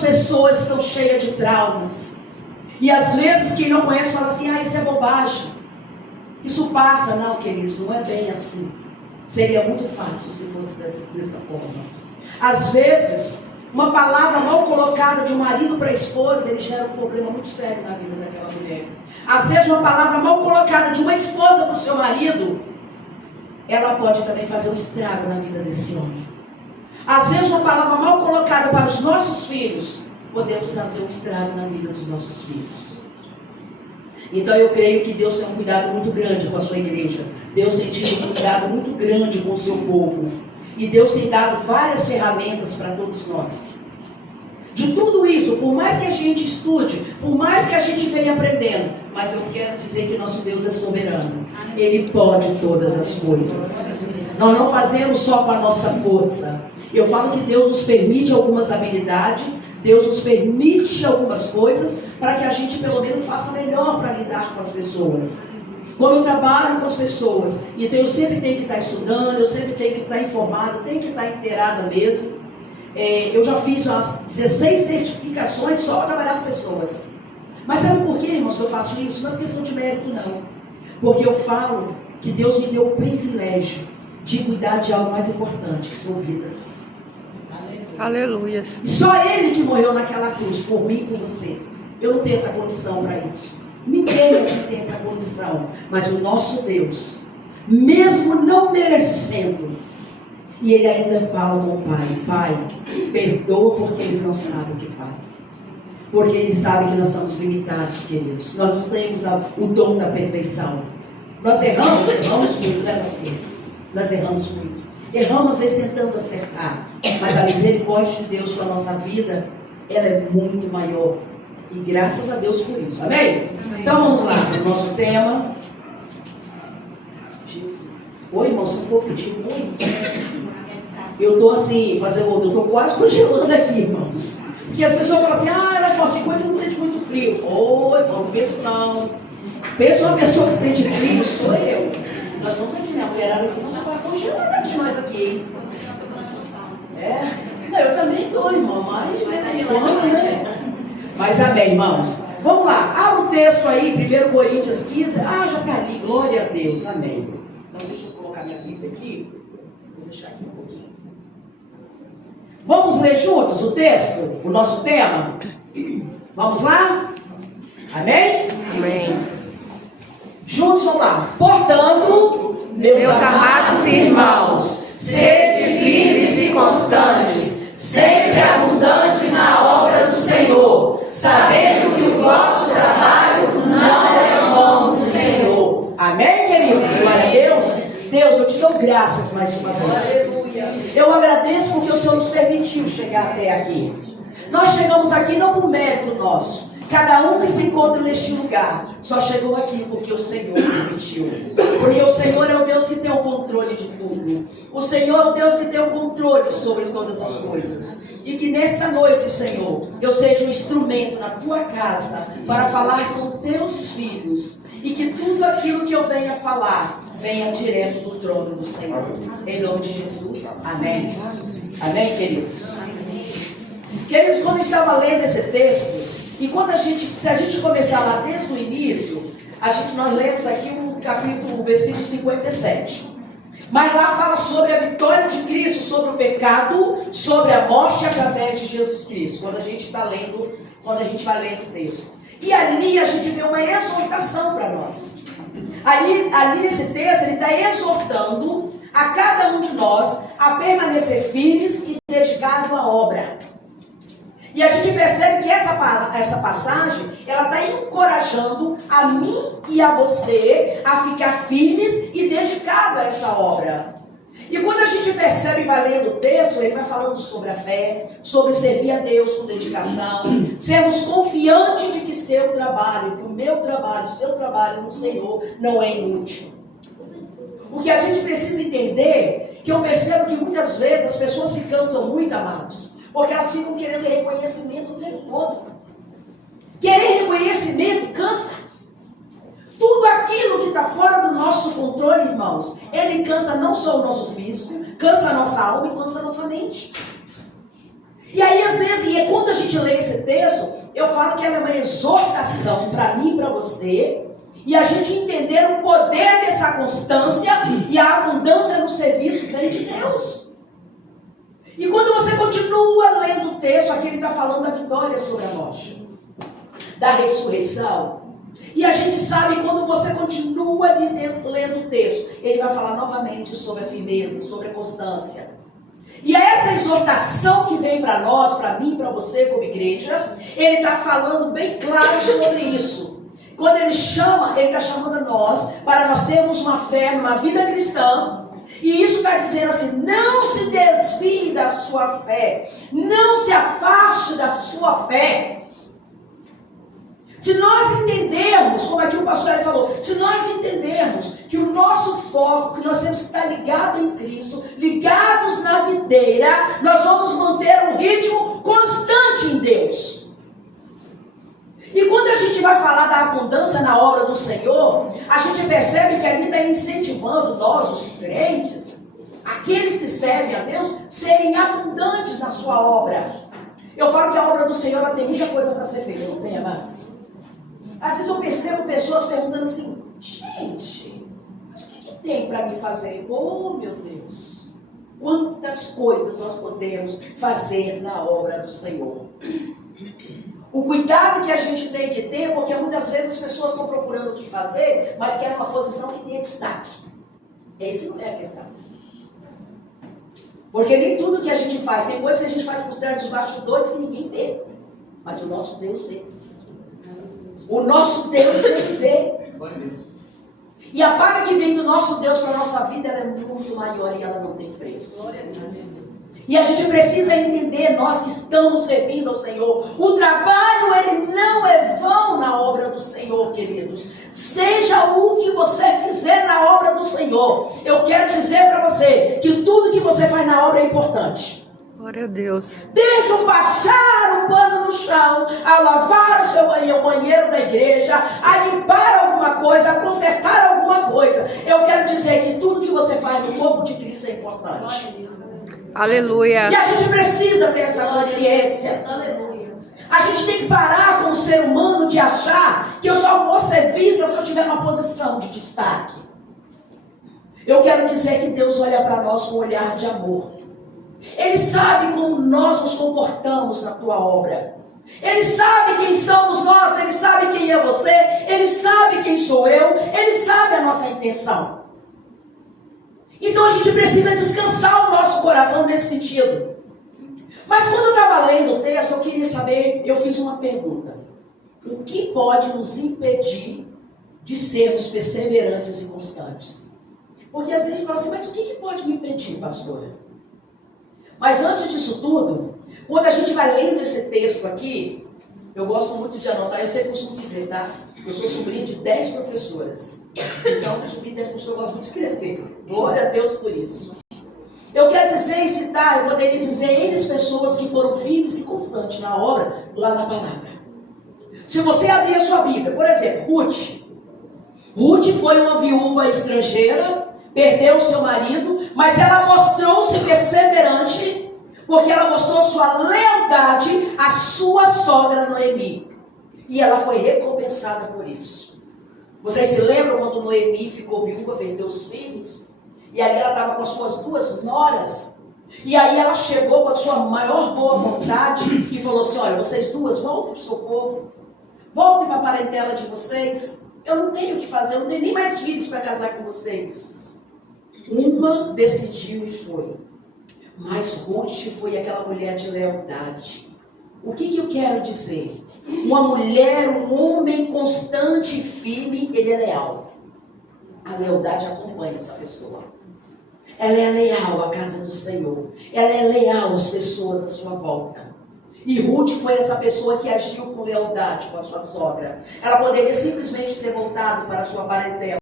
pessoas estão cheias de traumas. E às vezes quem não conhece fala assim, isso é bobagem. Isso passa. Não, queridos, não é bem assim. Seria muito fácil se fosse dessa forma. Às vezes, uma palavra mal colocada de um marido para a esposa, ele gera um problema muito sério na vida daquela mulher. Às vezes, uma palavra mal colocada de uma esposa para o seu marido, ela pode também fazer um estrago na vida desse homem. Às vezes, uma palavra mal colocada para os nossos filhos, podemos trazer um estrago na vida dos nossos filhos. Então eu creio que Deus tem um cuidado muito grande com a sua igreja. Deus tem tido um cuidado muito grande com o seu povo. E Deus tem dado várias ferramentas para todos nós. De tudo isso, por mais que a gente estude, por mais que a gente venha aprendendo, mas eu quero dizer que nosso Deus é soberano. Ele pode todas as coisas. Nós não fazemos só com a nossa força. Eu falo que Deus nos permite algumas habilidades, Deus nos permite algumas coisas para que a gente pelo menos faça melhor para lidar com as pessoas. Como eu trabalho com as pessoas, então eu sempre tenho que estar estudando, eu sempre tenho que estar informado, tenho que estar inteirada mesmo. Eu já fiz umas 16 certificações só para trabalhar com pessoas. Mas sabe por quê, irmãos, que eu faço isso? Não é questão de mérito, não. Porque eu falo que Deus me deu o privilégio de cuidar de algo mais importante, que são vidas. Aleluia. E só Ele que morreu naquela cruz, por mim e por você. Eu não tenho essa condição para isso. Ninguém aqui tem essa condição. Mas o nosso Deus, mesmo não merecendo, e Ele ainda fala com o Pai, Pai, perdoa porque eles não sabem o que fazem. Porque Ele sabe que nós somos limitados, queridos. Nós não temos o dom da perfeição. Nós erramos muito, né, meus filhos? Nós erramos muito. Erramos, às vezes, tentando acertar. Mas a misericórdia de Deus com a nossa vida, ela é muito maior. E graças a Deus por isso. Amém? Então vamos lá para o nosso tema. Jesus. Oi, irmão, se for pedir muito. Eu estou assim, eu estou quase congelando aqui, irmãos. Porque as pessoas falam assim, ela é forte, coisa não sente muito frio. Oi, irmão, não penso não. Pensa uma pessoa que sente frio, sou eu. Nós estamos aqui, né? A mulherada aqui, nós estamos congelando aqui, nós aqui. Não, eu também estou, irmão, mas né? Mas amém, irmãos. Vamos lá, abre o texto aí, 1 Coríntios 15. Já está aqui, glória a Deus, amém. Então deixa eu colocar minha Bíblia aqui. Vou deixar aqui um pouquinho. Vamos ler juntos o texto, o nosso tema? Vamos lá? Amém? Amém. Juntos, vamos lá. Portanto, meus amados irmãos, sede firmes e constantes, sempre abundantes na obra do Senhor, sabendo que o vosso trabalho não é vão no Senhor. Amém, queridos? Glória a Deus. Deus, eu te dou graças mais uma vez. Eu agradeço porque o Senhor nos permitiu chegar até aqui. Nós chegamos aqui não por mérito nosso. Cada um que se encontra neste lugar só chegou aqui porque o Senhor permitiu. Porque o Senhor é o Deus que tem o controle de tudo. O Senhor é o Deus que tem o controle sobre todas as coisas. E que nesta noite, Senhor, eu seja um instrumento na tua casa para falar com teus filhos. E que tudo aquilo que eu venha falar venha direto do trono do Senhor. Em nome de Jesus. Amém. Amém, queridos? Queridos, quando eu estava lendo esse texto, e quando se a gente começar lá desde o início, nós lemos aqui o versículo 57. Mas lá fala sobre a vitória de Cristo sobre o pecado, sobre a morte através de Jesus Cristo. Quando a gente vai lendo o texto. E ali a gente vê uma exortação para nós. Ali nesse texto ele está exortando a cada um de nós a permanecer firmes e dedicados à obra. E a gente percebe que essa passagem, ela está encorajando a mim e a você a ficar firmes e dedicados a essa obra. E quando a gente percebe e vai lendo o texto, ele vai falando sobre a fé, sobre servir a Deus com dedicação, sermos confiantes de que seu trabalho, que o meu trabalho, o seu trabalho no Senhor não é inútil. O que a gente precisa entender, que eu percebo que muitas vezes as pessoas se cansam muito, amados, porque elas ficam querendo reconhecimento o tempo todo. Querer reconhecimento cansa. Tudo aquilo que está fora do nosso controle, irmãos, ele cansa não só o nosso físico, cansa a nossa alma e cansa a nossa mente. E aí, às vezes, e quando a gente lê esse texto, eu falo que ela é uma exortação para mim e para você, e a gente entender o poder dessa constância e a abundância no serviço vem de Deus. E quando você continua lendo o texto, aqui ele está falando da vitória sobre a morte, da ressurreição. E a gente sabe, quando você continua lendo o texto, ele vai falar novamente sobre a firmeza, sobre a constância. E essa exortação que vem para nós, para mim, para você como igreja, ele está falando bem claro sobre isso. Quando ele chama, ele está chamando a nós, para nós termos uma fé, uma vida cristã. E isso está dizendo assim, não se desvie da sua fé, não se afaste da sua fé. Se nós entendermos, como aqui o pastor ele falou, se nós entendermos que o nosso foco, que nós temos que estar ligados em Cristo, ligados na videira, nós vamos manter um ritmo constante em Deus. E quando a gente vai falar da abundância na obra do Senhor, a gente percebe que ali está incentivando nós, os crentes, aqueles que servem a Deus, serem abundantes na sua obra. Eu falo que a obra do Senhor ela tem muita coisa para ser feita, não tem, amado? Às vezes eu percebo pessoas perguntando assim, gente, mas o que tem para me fazer? Oh, meu Deus, quantas coisas nós podemos fazer na obra do Senhor. O cuidado que a gente tem que ter, porque muitas vezes as pessoas estão procurando o que fazer, mas querem uma posição que tenha destaque. Esse não é a questão. Porque nem tudo que a gente faz, tem coisas que a gente faz por trás dos bastidores que ninguém vê, mas o nosso Deus vê. O nosso Deus ele vê. E a paga que vem do nosso Deus para a nossa vida, ela é muito maior e ela não tem preço. E a gente precisa entender, nós que estamos servindo ao Senhor, o trabalho ele não é vão na obra do Senhor, queridos. Seja o que você fizer na obra do Senhor, eu quero dizer para você que tudo que você faz na obra é importante. Glória a Deus. Deixa eu passar o pano no chão, a lavar o seu banheiro da igreja, a limpar alguma coisa, a consertar alguma coisa. Eu quero dizer que tudo que você faz no corpo de Cristo é importante. Aleluia. E a gente precisa ter essa consciência. A gente tem que parar como ser humano de achar que eu só vou ser vista se eu tiver uma posição de destaque. Eu quero dizer que Deus olha para nós com um olhar de amor. Ele sabe como nós nos comportamos na tua obra. Ele sabe quem somos nós, ele sabe quem é você, ele sabe quem sou eu, ele sabe a nossa intenção. Então a gente precisa descansar o nosso coração nesse sentido. Mas quando eu estava lendo o texto, eu queria saber, eu fiz uma pergunta. O que pode nos impedir de sermos perseverantes e constantes? Porque às vezes a gente fala assim, mas o que pode me impedir, pastora? Mas antes disso tudo, quando a gente vai lendo esse texto aqui, eu gosto muito de anotar, eu sempre costumo dizer, tá? Eu sou sobrinho de 10 professoras. Então, sobrinho de 10 professoras, eu gosto de escrever. Glória a Deus por isso. Eu quero dizer e citar, eu poderia dizer eles pessoas que foram firmes e constantes na obra, lá na palavra. Se você abrir a sua Bíblia, por exemplo, Ruth. Ruth foi uma viúva estrangeira, perdeu o seu marido, mas ela mostrou-se perseverante, porque ela mostrou sua lealdade à sua sogra Noemi. E ela foi recompensada por isso. Vocês se lembram quando Noemi ficou viúva, perdeu os filhos? E aí ela estava com as suas 2 noras. E aí ela chegou com a sua maior boa vontade e falou assim, olha, vocês 2 voltem para o seu povo. Voltem para a parentela de vocês. Eu não tenho o que fazer, eu não tenho nem mais filhos para casar com vocês. Uma decidiu e foi. Mas Ruth foi aquela mulher de lealdade. O que eu quero dizer? Uma mulher, um homem constante e firme, ele é leal. A lealdade acompanha essa pessoa. Ela é leal à casa do Senhor. Ela é leal às pessoas à sua volta. E Ruth foi essa pessoa que agiu com lealdade com a sua sogra. Ela poderia simplesmente ter voltado para a sua parentela.